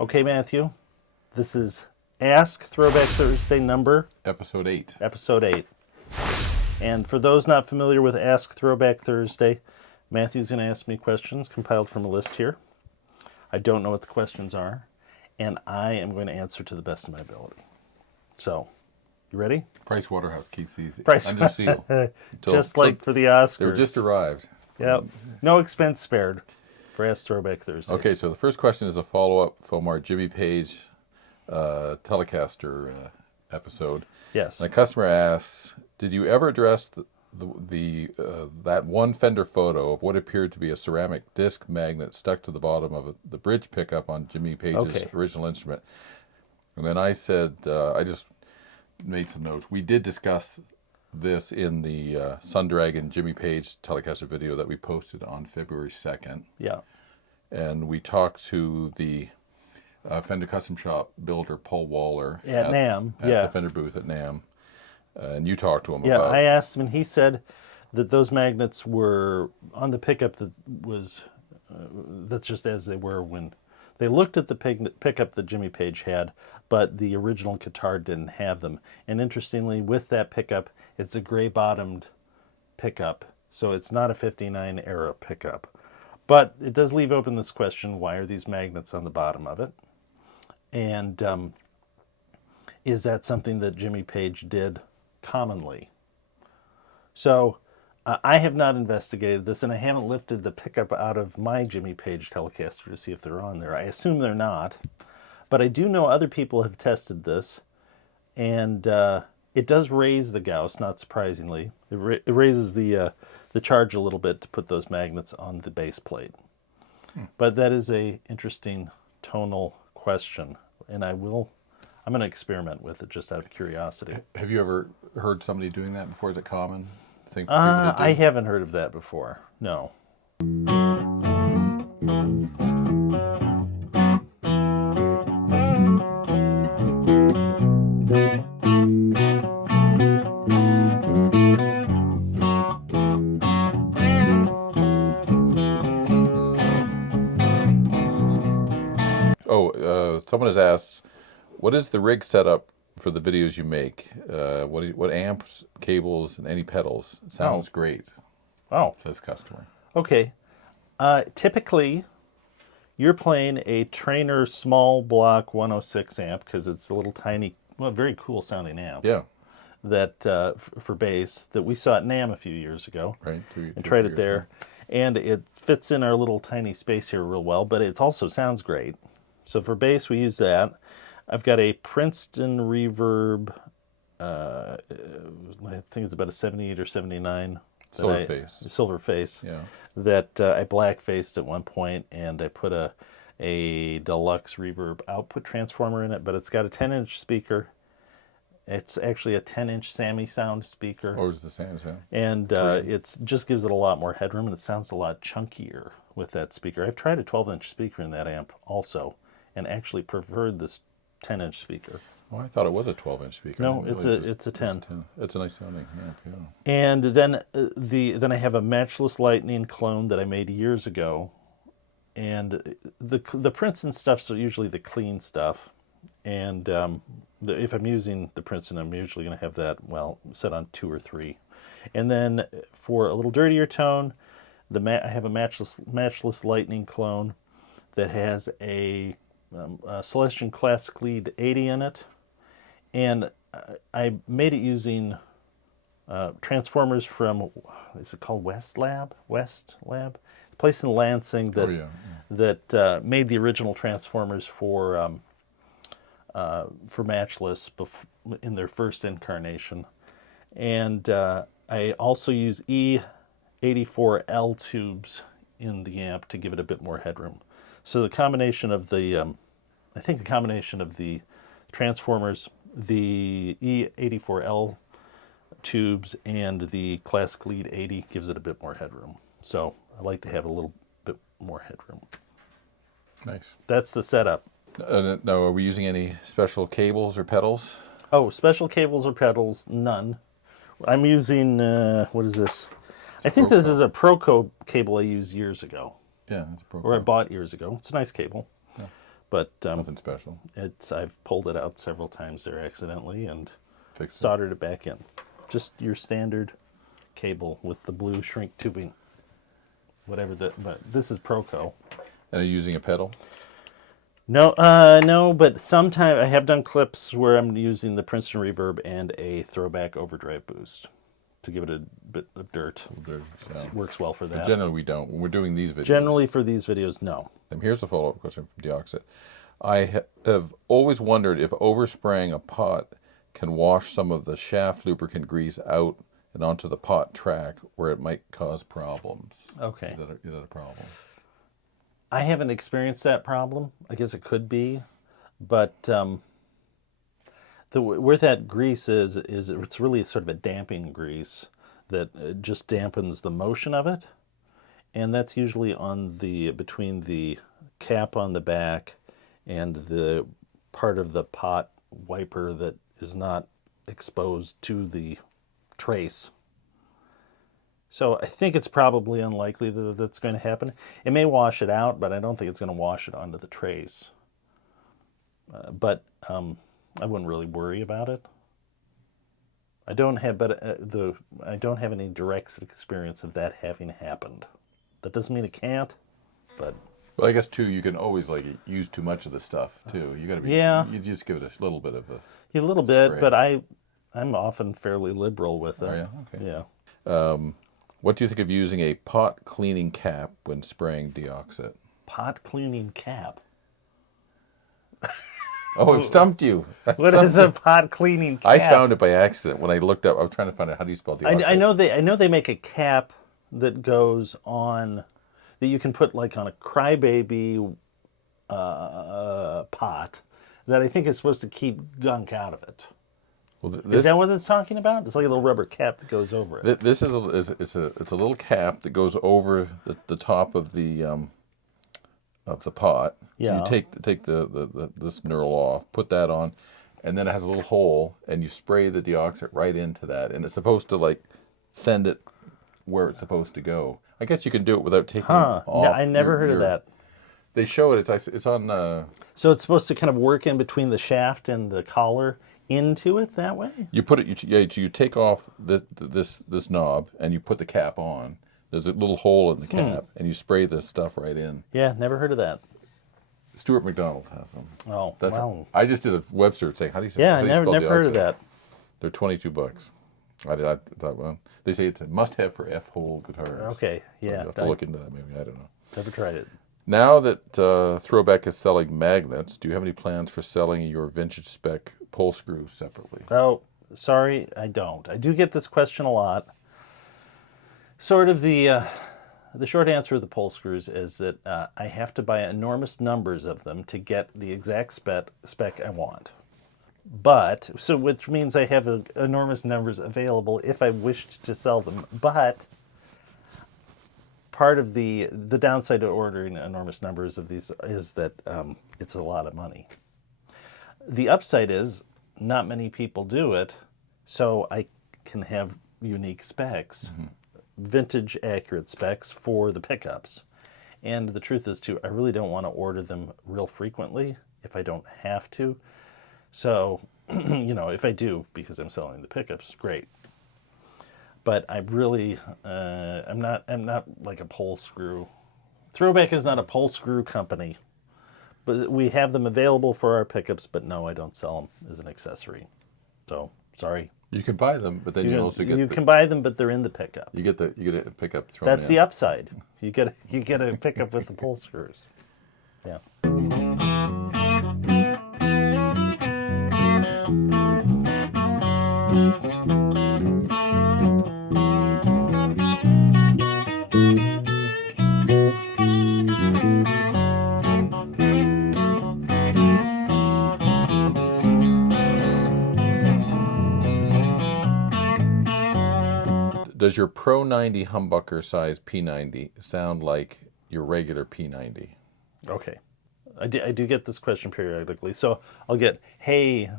Okay, Matthew, this is Ask Throwback Thursday Episode 8. episode 8. And for those not familiar with Ask Throwback Thursday, Matthew's going to ask me questions compiled from a list here. I don't know what the questions are, and I am going to answer to the best of my ability. So, you ready? Price Waterhouse keeps these Price- under seal. Just like for the Oscars. They just arrived. Yep. No expense spared for Ask Throwback Thursday. Okay, so the first question is a follow-up from our Jimmy Page Telecaster episode. Yes. And a customer asks, did you ever address that one Fender photo of what appeared to be a ceramic disc magnet stuck to the bottom of the bridge pickup on Jimmy Page's original instrument? And then I said, I just made some notes. We did discuss this in the Sundragon Jimmy Page Telecaster video that we posted on February 2nd. Yeah. And we talked to the Fender Custom Shop builder, Paul Waller. At NAMM, at yeah. the Fender booth at NAMM. And you talked to him Yeah, about... I asked him, and he said that those magnets were on the pickup that was, that's just as they were when they looked at the pickup that Jimmy Page had, but the original guitar didn't have them. And interestingly, with that pickup, it's a gray-bottomed pickup, so it's not a 59 era pickup. But it does leave open this question, why are these magnets on the bottom of it? And is that something that Jimmy Page did commonly? So I have not investigated this, and I haven't lifted the pickup out of my Jimmy Page Telecaster to see if they're on there. I assume they're not, but I do know other people have tested this, and it does raise the Gauss, not surprisingly. It raises the charge a little bit to put those magnets on the base plate. But that is a interesting tonal question, and I'm going to experiment with it just out of curiosity. Have you ever heard somebody doing that before? Is it common thing for people to do? I haven't heard of that before. No. Someone has asked, what is the rig setup for the videos you make? What amps, cables, and any pedals? Sounds great. Oh. Says customer. Okay. Typically, you're playing a Trainer small block 106 amp because it's a little tiny, well, very cool sounding amp. Yeah. That for bass that we saw at NAMM a few years ago. Right. And tried it there. And it fits in our little tiny space here real well, but it also sounds great. So for bass, we use that. I've got a Princeton Reverb, I think it's about a 78 or 79. Silver face. Yeah. That I black-faced at one point, and I put a deluxe reverb output transformer in it, but it's got a 10-inch speaker. It's actually a 10-inch Sammy Sound speaker. Or is the Sammy Sound? And it just gives it a lot more headroom, and it sounds a lot chunkier with that speaker. I've tried a 12-inch speaker in that amp also, and actually preferred this 10-inch speaker. Oh, I thought it was a 12-inch speaker. No, it's a 10. It's a nice sounding amp, yeah. And then then I have a Matchless Lightning clone that I made years ago, and the Princeton stuff's usually the clean stuff, and if I'm using the Princeton, I'm usually going to have that set on 2 or 3, and then for a little dirtier tone, I have a Matchless Lightning clone that has a Celestion Classic Lead 80 in it, and I made it using transformers from, is it called West Lab? A place in Lansing that made the original transformers for Matchless in their first incarnation. And I also use E84L tubes in the amp to give it a bit more headroom. So the combination of the transformers, the E84L tubes, and the Classic Lead 80 gives it a bit more headroom. So I like to have a little bit more headroom. Nice. That's the setup. Now, are we using any special cables or pedals? Oh, special cables or pedals? None. I'm using, what is this? I think this is a Proco cable I used years ago. Yeah, that's or I bought years ago. It's a nice cable. Yeah. But Nothing special. I've pulled it out several times there accidentally and Fixed it. soldered it back in. Just your standard cable with the blue shrink tubing. But this is Proco. And are you using a pedal? No, no, but sometimes I have done clips where I'm using the Princeton Reverb and a Throwback Overdrive Boost to give it a bit of dirt. It works well for that. But generally, we don't. When we're doing these videos. Generally, for these videos, no. And here's a follow-up question from Deoxit. I have always wondered if overspraying a pot can wash some of the shaft lubricant grease out and onto the pot track where it might cause problems. Okay. Is that a problem? I haven't experienced that problem. I guess it could be, but where that grease is it's really sort of a damping grease that just dampens the motion of it, and that's usually on between the cap on the back and the part of the pot wiper that is not exposed to the trace. So I think it's probably unlikely that that's going to happen. It may wash it out, but I don't think it's going to wash it onto the trace. But I wouldn't really worry about it. I don't have any direct experience of that having happened. That doesn't mean it can't, but. Well, I guess too, you can always use too much of the stuff too. You got to be. Yeah. You just give it a little bit of a. A little bit, but I'm often fairly liberal with it. Oh yeah. Okay. Yeah. What do you think of using a pot cleaning cap when spraying Deoxit? Pot cleaning cap. Oh, it stumped you. What is a pot cleaning cap? I found it by accident when I looked up. I was trying to find out how do you spell Deoxit. I know they make a cap that goes on that you can put like on a crybaby pot that I think is supposed to keep gunk out of it. Well, Is that what it's talking about? It's like a little rubber cap that goes over it. This is a little cap that goes over the top of the pot. Yeah. So you take this knurl off, put that on, and then it has a little hole, and you spray the Deoxit right into that, and it's supposed to send it where it's supposed to go. I guess you can do it without taking off. No, I never heard of that. They show it. It's on. So it's supposed to kind of work in between the shaft and the collar into it that way? You put it. You take off this knob and you put the cap on. There's a little hole in the cap, and you spray this stuff right in. Yeah, never heard of that. Stuart McDonald has them. Oh, wow. I just did a web search saying, how do you spell Yeah, never heard of that. They're $22. I thought, well, they say it's a must-have for F-hole guitars. Okay, yeah. So I'll have to look into that maybe. I don't know. Never tried it. Now that Throwback is selling magnets, do you have any plans for selling your vintage spec pull screw separately? Oh, sorry, I don't. I do get this question a lot. Sort of the short answer of the pull screws is that I have to buy enormous numbers of them to get the exact spec I want. Which means I have enormous numbers available if I wished to sell them. But part of the downside to ordering enormous numbers of these is that it's a lot of money. The upside is not many people do it, so I can have unique specs, vintage accurate specs for the pickups. And the truth is too, I really don't want to order them real frequently if I don't have to. So, if I do because I'm selling the pickups, great. But I really, I'm not like a pull screw. Throwback is not a pull screw company. But we have them available for our pickups, but no, I don't sell them as an accessory. So, sorry. You can buy them, but then you also get. You can buy them, but they're in the pickup. You get a pickup thrown That's in. the upside. You get a pickup with the pull screws. Yeah. Does your Pro 90 humbucker size P90 sound like your regular P90? Okay. I do get this question periodically. So I'll get, hey,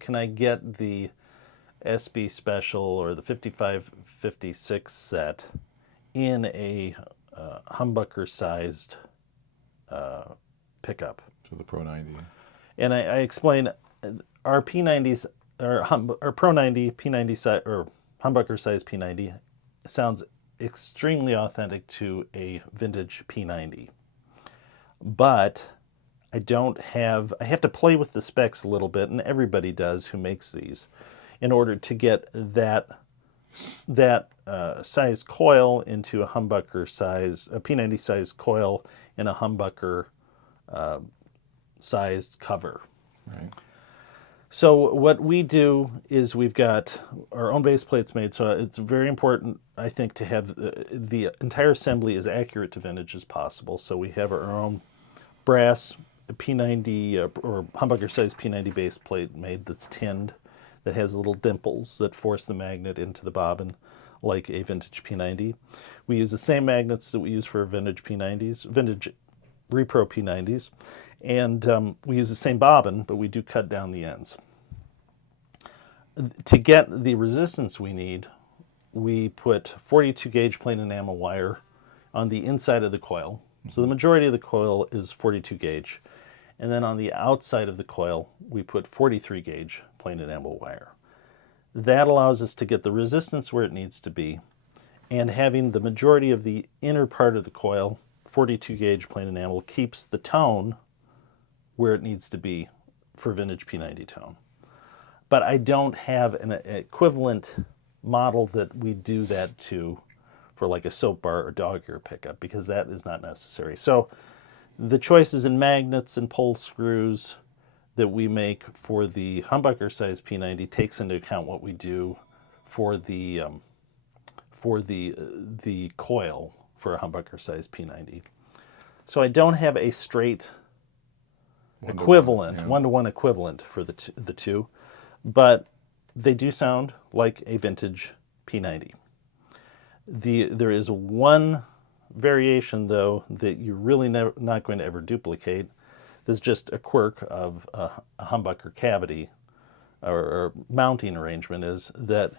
can I get the SB Special or the 5556 set in a humbucker-sized pickup? with the Pro 90. And I explain our P90s, our Pro 90, P90 size, or humbucker size P90 sounds extremely authentic to a vintage P90. But I have to play with the specs a little bit, and everybody does who makes these, in order to get that size coil into a humbucker size, a P90 size coil in a humbucker sized cover. Right. So what we do is we've got our own base plates made, so it's very important, I think, to have the entire assembly as accurate to vintage as possible. So we have our own brass P90 or humbucker size P90 base plate made that's tinned, that has little dimples that force the magnet into the bobbin like a vintage P90. We use the same magnets that we use for vintage P90s, vintage repro P90s, and we use the same bobbin, but we do cut down the ends. To get the resistance we need, we put 42 gauge plain enamel wire on the inside of the coil. So the majority of the coil is 42 gauge. And then on the outside of the coil, we put 43 gauge plain enamel wire. That allows us to get the resistance where it needs to be, and having the majority of the inner part of the coil, 42 gauge plain enamel, keeps the tone where it needs to be for vintage P90 tone. But I don't have an equivalent model that we do that to for like a soap bar or dog ear pickup, because that is not necessary. So the choices in magnets and pull screws that we make for the humbucker size P90 takes into account what we do for the coil for a humbucker size P90. So I don't have a straight equivalent, one-to-one equivalent for the two, but they do sound like a vintage P90. There is one variation, though, that you're really not going to ever duplicate. This is just a quirk of a humbucker cavity or mounting arrangement, is that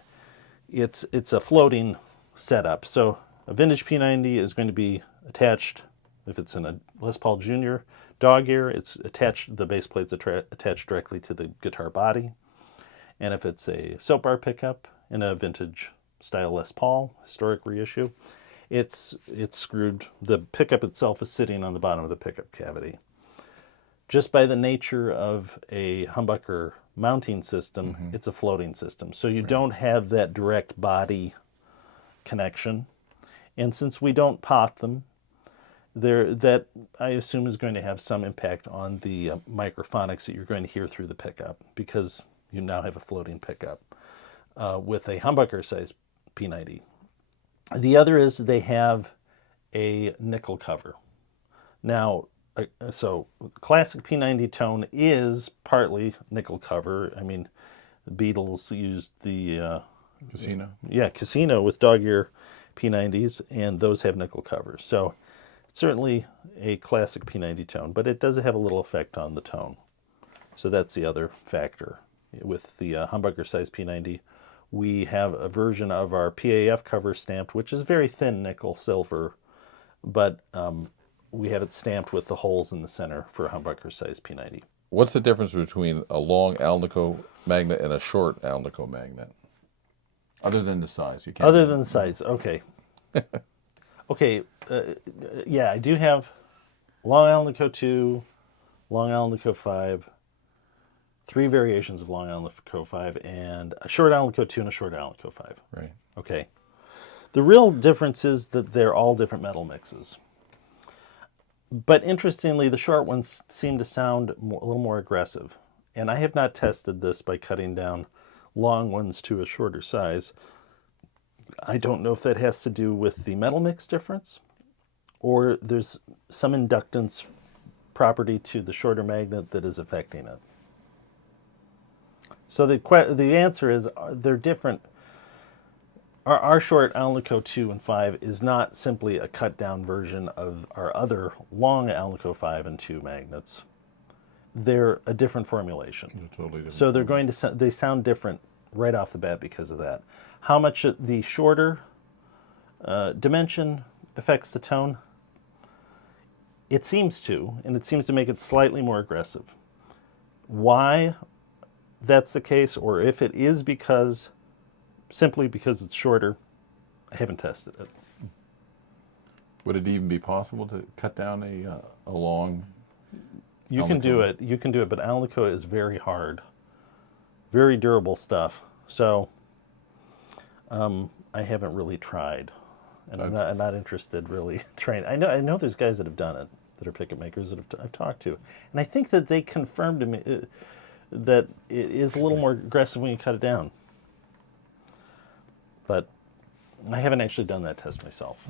it's a floating setup. So a vintage P90 is going to be attached, if it's in a Les Paul Jr. dog ear, it's attached, the base plate's attached directly to the guitar body. And if it's a soap bar pickup in a vintage style Les Paul, historic reissue, it's screwed, the pickup itself is sitting on the bottom of the pickup cavity. Just by the nature of a humbucker mounting system, it's a floating system. So you don't have that direct body connection. And since we don't pot them, that I assume is going to have some impact on the microphonics that you're going to hear through the pickup, because you now have a floating pickup with a humbucker size P90. The other is they have a nickel cover. Now, so classic P90 tone is partly nickel cover. I mean, the Beatles used the Casino. Yeah, Casino with dog ear P90s, and those have nickel covers. So it's certainly a classic P90 tone, but it does have a little effect on the tone. So that's the other factor. With the humbucker size P90, we have a version of our PAF cover stamped, which is very thin nickel silver, but we have it stamped with the holes in the center for a humbucker size P90. What's the difference between a long Alnico magnet and a short Alnico magnet? Other than the size, Other than the size, okay. Okay, yeah, I do have long Alnico 2, long Alnico 5, 3 variations of long Alnico 5, and a short Alnico 2 and a short Alnico 5. Right. Okay. The real difference is that they're all different metal mixes. But interestingly, the short ones seem to sound a little more aggressive. And I have not tested this by cutting down long ones to a shorter size. I don't know if that has to do with the metal mix difference, or there's some inductance property to the shorter magnet that is affecting it. So the answer is they're different. Our short Alnico 2 and 5 is not simply a cut down version of our other long Alnico 5 and 2 magnets. They're a different formulation. Totally different. So they're going to they sound different right off the bat because of that. How much the shorter dimension affects the tone? It seems to, and it seems to make it slightly more aggressive. Why that's the case, or if it is simply because it's shorter, I haven't tested it. Would it even be possible to cut down a long? You can do it. You can do it, but Alnico is very hard, very durable stuff. So I haven't really tried, and I'm not interested really trying. I know there's guys that have done it, that are pickup makers that I've talked to, and I think that they confirmed to me that it is a little more aggressive when you cut it down. But I haven't actually done that test myself.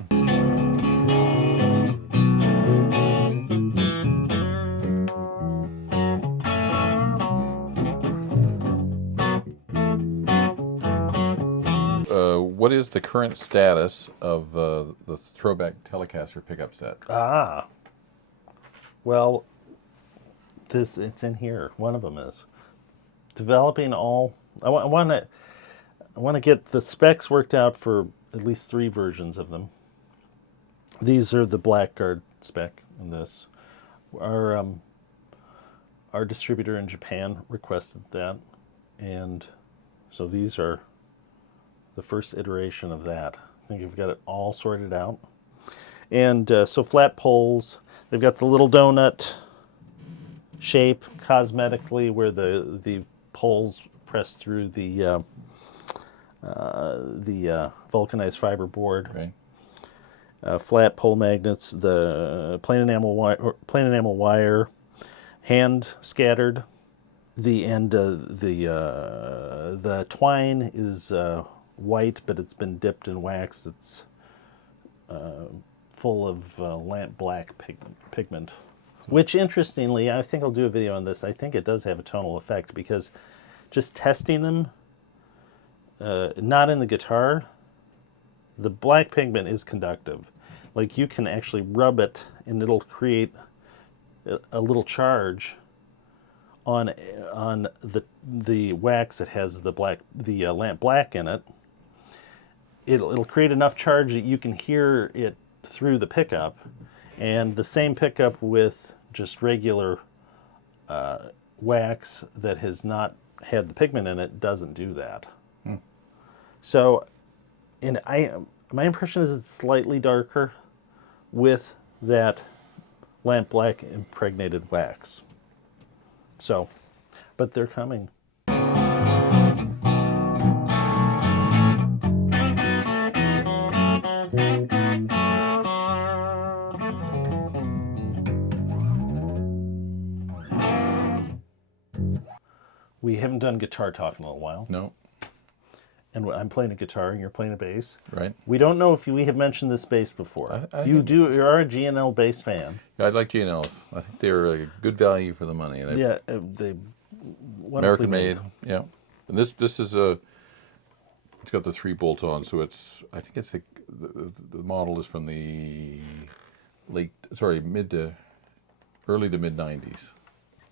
What is the current status of the throwback Telecaster pickup set? Well, it's in here. One of them is developing all. I want to get the specs worked out for at least 3 versions of them. These are the Blackguard spec in this. Our distributor in Japan requested that, and so these are the first iteration of that. I think we've got it all sorted out. And so flat poles, they've got the little donut shape cosmetically where the poles press through the vulcanized fiber board. Right. Flat pole magnets, the plain enamel wire, hand scattered. The twine is white, but it's been dipped in wax. It's full of lamp black pigment, which interestingly, I think I'll do a video on this. I think it does have a tonal effect because just testing them, not in the guitar, the black pigment is conductive. Like you can actually rub it and it'll create a little charge on the wax that has the lamp black in it. It'll create enough charge that you can hear it through the pickup, and the same pickup with just regular wax that has not had the pigment in it doesn't do that. So, my impression is it's slightly darker with that lamp black impregnated wax. So, but they're coming. We haven't done guitar talk in a little while. No. And I'm playing a guitar and you're playing a bass. Right. We don't know if we have mentioned this bass before. You are a G&L bass fan. Yeah, I like G&Ls. I think they're a good value for the money. And yeah, they American made. Yeah. And this is it's got the 3 bolt-ons, so I think it's the model is from the early to mid 90s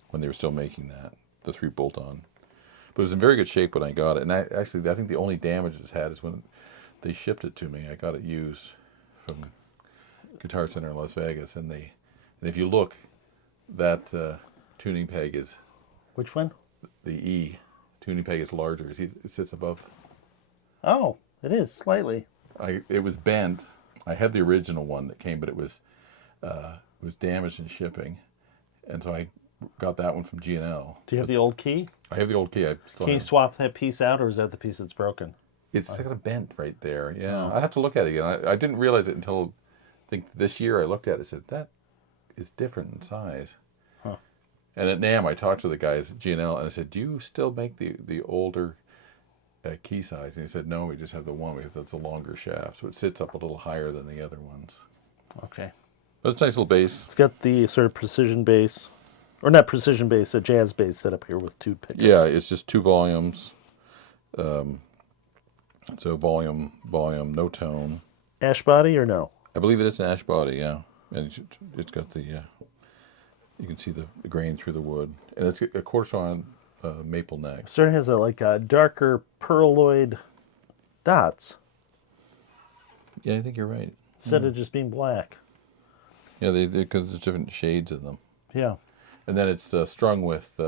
when they were still making that, the 3 bolt-on. But it was in very good shape when I got it. And I think the only damage it's had is when they shipped it to me. I got it used from Guitar Center in Las Vegas, and if you look, that tuning peg is. Which one? The E tuning peg is larger. It sits above. Oh, it is slightly. It was bent. I had the original one that came, but it was damaged in shipping, and so I got that one from G&L. Do you have the old key? I have the old key. Can you swap that piece out, or is that the piece that's broken? It's kind of bent right there. Yeah, I have to look at it again. I didn't realize it until I think this year. I looked at it and said that is different in size. Huh. And at NAMM, I talked to the guys at G&L and I said, "Do you still make the older key size?" And he said, "No, we just have the one. That's a longer shaft, so it sits up a little higher than the other ones." Okay. But it's a nice little bass. It's got the sort of precision bass, or not precision bass, a jazz bass set up here with 2 pickups. Yeah, it's just 2 volumes. So volume, no tone. Ash body or no? I believe it is an ash body, yeah. And it's got the, you can see the grain through the wood. And it's a quarter-sawn maple neck. Sort of has a darker pearloid dots. Yeah, I think you're right. Instead of just being black. Yeah, because there's different shades of them. Yeah. And then it's strung with,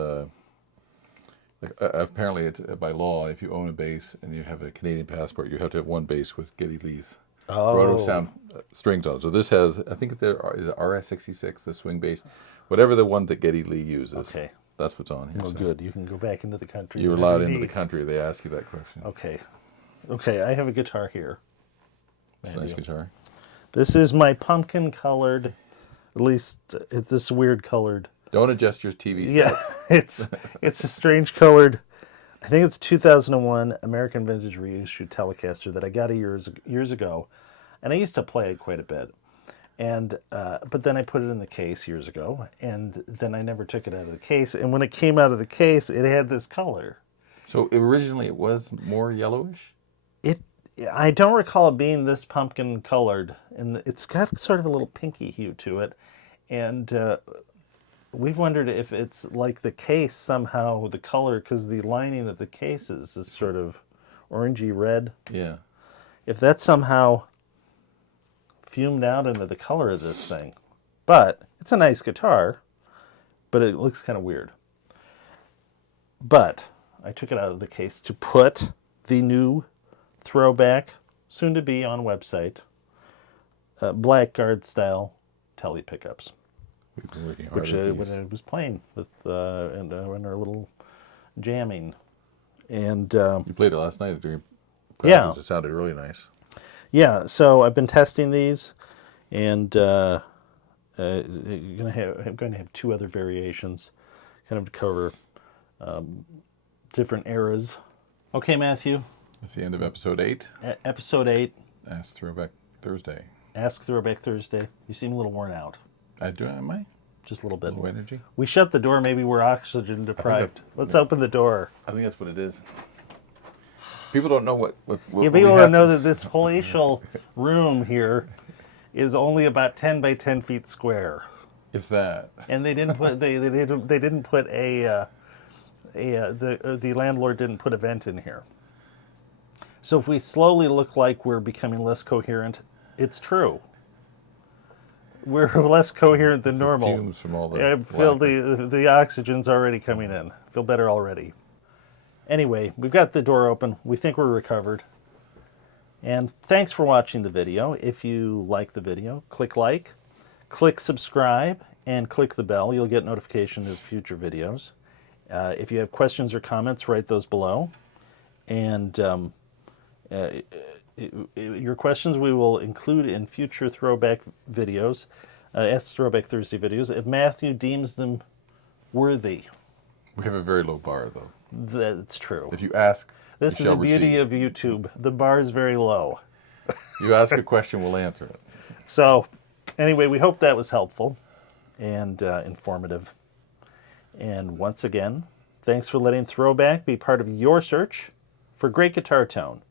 apparently it's by law, if you own a bass and you have a Canadian passport, you have to have one bass with Geddy Lee's Roto Sound strings on it. So this has, I think there is RS66, the swing bass, whatever the one that Geddy Lee uses. Okay. That's what's on here. Well, good. You can go back into the country. You're whenever allowed you into the need. country. They ask you that question. Okay. Okay, I have a guitar here. It's a nice guitar. This is my pumpkin-colored, at least it's this weird-colored. Don't adjust your TV Yes, sets. it's a strange colored. I think it's 2001 American Vintage Reissue Telecaster that I got years ago, and I used to play it quite a bit. And but then I put it in the case years ago, and then I never took it out of the case. And when it came out of the case, it had this color. So originally it was more yellowish? I don't recall it being this pumpkin colored, and it's got sort of a little pinky hue to it. And we've wondered if it's like the case somehow, the color, because the lining of the case is sort of orangey red. Yeah. If that's somehow fumed out into the color of this thing. But it's a nice guitar, but it looks kind of weird. But I took it out of the case to put the new throwback, soon to be on website, Blackguard style tele pickups, We've been working hard which at when these. I was playing with in our little jamming, and You played it last night during Yeah. practice. It sounded really nice. yeah, so I've been testing these, and I'm going to have two other variations, kind of to cover different eras. Okay, Matthew, That's the end of episode 8. Episode 8, Ask Throwback Thursday. Ask Throwback Thursday. You seem a little worn out, Am I? just a little bit. Low energy? We shut the door. Maybe we're oxygen deprived. Let's open the door. I think that's what it is. People don't know what Yeah, we people have don't know that this palatial room here is only about 10 by 10 feet square, If that. and they didn't put they didn't put the landlord didn't put a vent in here. So if we slowly look like we're becoming less coherent, it's true. We're less coherent than It's the normal. fumes from all the I feel laughing. the oxygen's already coming in. I feel better already. Anyway, we've got the door open. We think we're recovered. And thanks for watching the video. If you like the video, click like, click subscribe, and click the bell. You'll get notification of future videos. If you have questions or comments, write those below. And your questions we will include in future throwback videos, Ask Throwback Thursday videos, if Matthew deems them worthy. We have a very low bar, though. That's true. If you ask, This you is the shall beauty receive. of YouTube. The bar is very low. You ask a question, we'll answer it. So, anyway, we hope that was helpful and informative. And once again, thanks for letting Throwback be part of your search for great guitar tone.